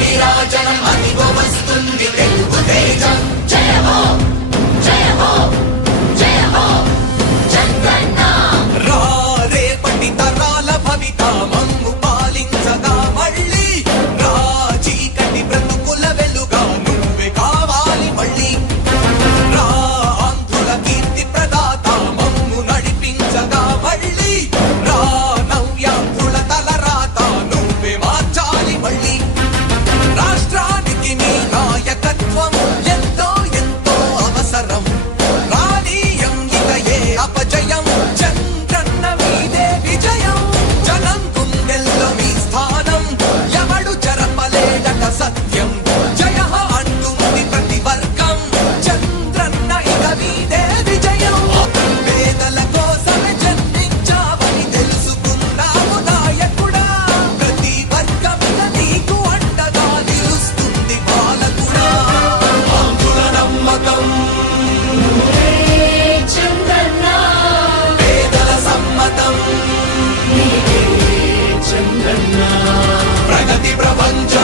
విరాజనం అదిగో వస్తుంది తెలుగు తేజం. జయ హో జయ హో జయ హో చంద్రన్న. రా రేపటి తరాల భవిత మమ్ము పాలించగా మళ్ళీ రా చీకటి బ్రతుకుల వెలుగా నువ్వే కావాలి మళ్ళీ రా ఆంధ్రుల కీర్తి ప్రదాత మమ్ము నడిపించగా మళ్ళీ రా నవ్యాంధ్రుల తలరాత నువ్వే మార్చాలి మళ్ళీ రాష్ట్రానికి నీ నాయకత్వం ఎంతో ఎంతో అవసరం రానీయం ఇక ఏ అపజయం చంద్రన్న మీదే విజయం జనం గుండెల్లో మీ స్థానం ఎవడు చెరపలేడట సత్యం జయ అంటుంది ప్రతి వర్గం చంద్రన్న ఇక మీదే విజయం పేదల కోసమే జన్మించావని తెలుసుకున్నావు నాయకుడా ప్రతి వర్గం నీకు అండగా నిలుస్తుంది పాలకుడా ఆంధ్రుల నమ్మకం చంద్రన్న పేదల సమ్మతం చంద్రన్న ప్రగతి ప్రపంచం